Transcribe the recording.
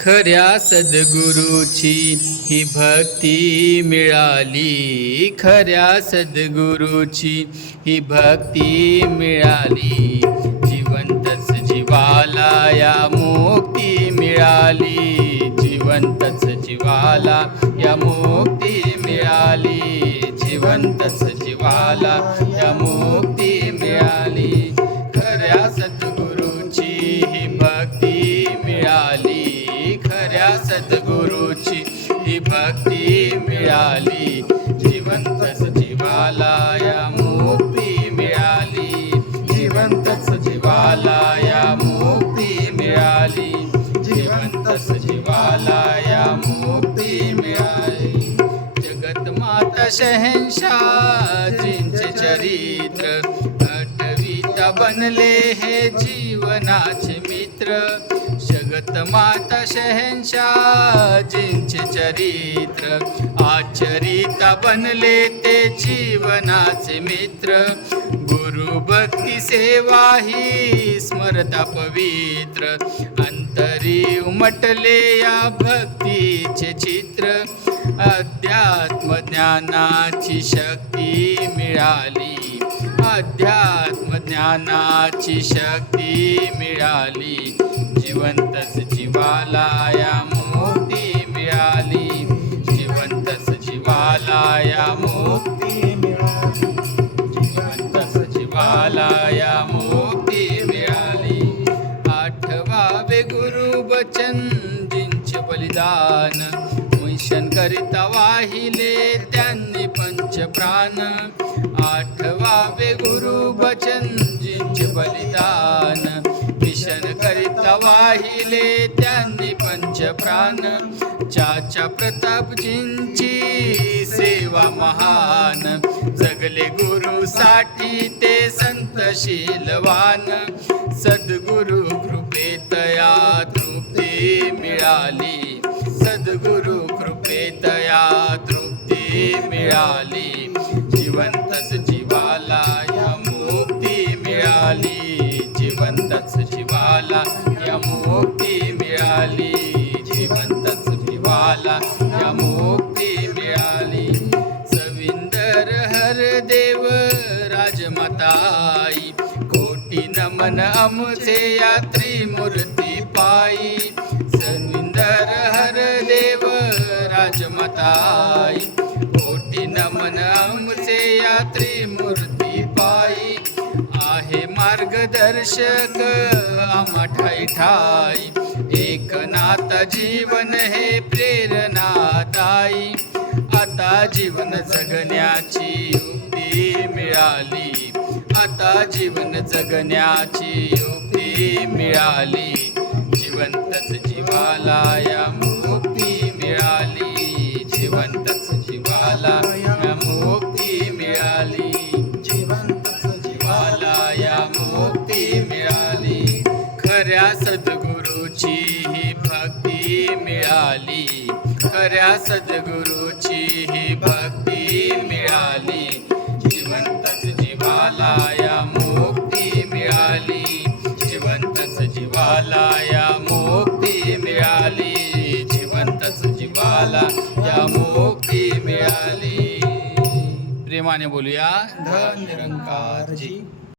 खऱ्या सद्गुरूची ही भक्ती मिळाली, खऱ्या सद्गुरूची ही भक्ती मिळाली. जिवंतच जीवाला या मुक्ती मिळाली, जिवंतच जीवाला या मुक्ती मिळाली, जिवंतच जीवाला या मुक्ती मिळाली. खऱ्या सद्गुरूची ही भक्ती मिळाली, खऱ्या सद्गुरूची ही भक्ती मिळाली. जिवंतच जीवाला या मुक्ती मिळाली, जिवंतच जीवाला या मुक्ती मिळाली, जिवंतच जीवाला या मुक्ती मिळाली. जगत माता शहंशाह जिंचे चरित्र, आठवीता बनले हे जीवनाचे मित्र. जगत माता शहंशाह जिंचे चरित्र, आचरिता बनले ते जीवनाचे मित्र. गुरु भक्ती सेवा ही स्मरता पवित्र, अंतरी उमटले या भक्तीचे चित्र. अध्यात्म ज्ञानाची शक्ती मिळाली, अध्यात्म ज्ञानाची शक्ती मिळाली. जिवंतच जीवाला या मुक्ती मिळाली, जिवंतच जीवाला या मुक्ती मिळाली, जिवंतच जीवाला या मुक्ती मिळाली. आठवावे गुरु बचन जिंचे बलिदान, वैशन करिता वाहिले त्यांनी पंचप्राण. आठवावे गुरु बचन जिंचे बलिदान, मिशन करिता वाहिले त्यांनी पंचप्राण. चाचा प्रतापजींची सेवा महान, जगले गुरुसाठी ते संतशीलवान. सद्गुरु कृपेतया तृप्ती मिळाली, सद्गुरु कृपेतया तृप्ती मिळाली. जिवंतच जीवाला या मुक्ती मिळाली, जिवंतच जीवाला या मुक्ती मिळाली, जिवंतच जीवाला या मुक्ती मिळाली. सविंदर हर देव राजमाताई, कोटी नमन आमचे या त्रिमूर्ती पायी. सविंदर हर देव राजमाताई, कोटी नमन आमचे या त्रिमूर्ती पायी. आहे मार्गदर्शक आम्हा ठाई ठाई, एकनाथ जीवन हे प्रेरणादायी. आता जीवन जगण्याची युक्ती मिळाली, आता जीवन जगण्याची युक्ती मिळाली. जिवंतच जीवाला या मुक्ती मिळाली, जिवंतच जीवाला या मुक्ती मिळाली, जिवंतच जीवाला या मुक्ती मिळाली. खऱ्या सद्गुरूची ही भक्ती मिळाली, खऱ्या सद्गुरूची ही भक्ती मिळाली. जिवंतच जीवाला या मुक्ती मिळाली, जिवंतच जीवाला या मुक्ती मिळाली, जिवंतच जीवाला या मुक्ती मिळाली. प्रेमाने बोलूया धन निरंकार जी.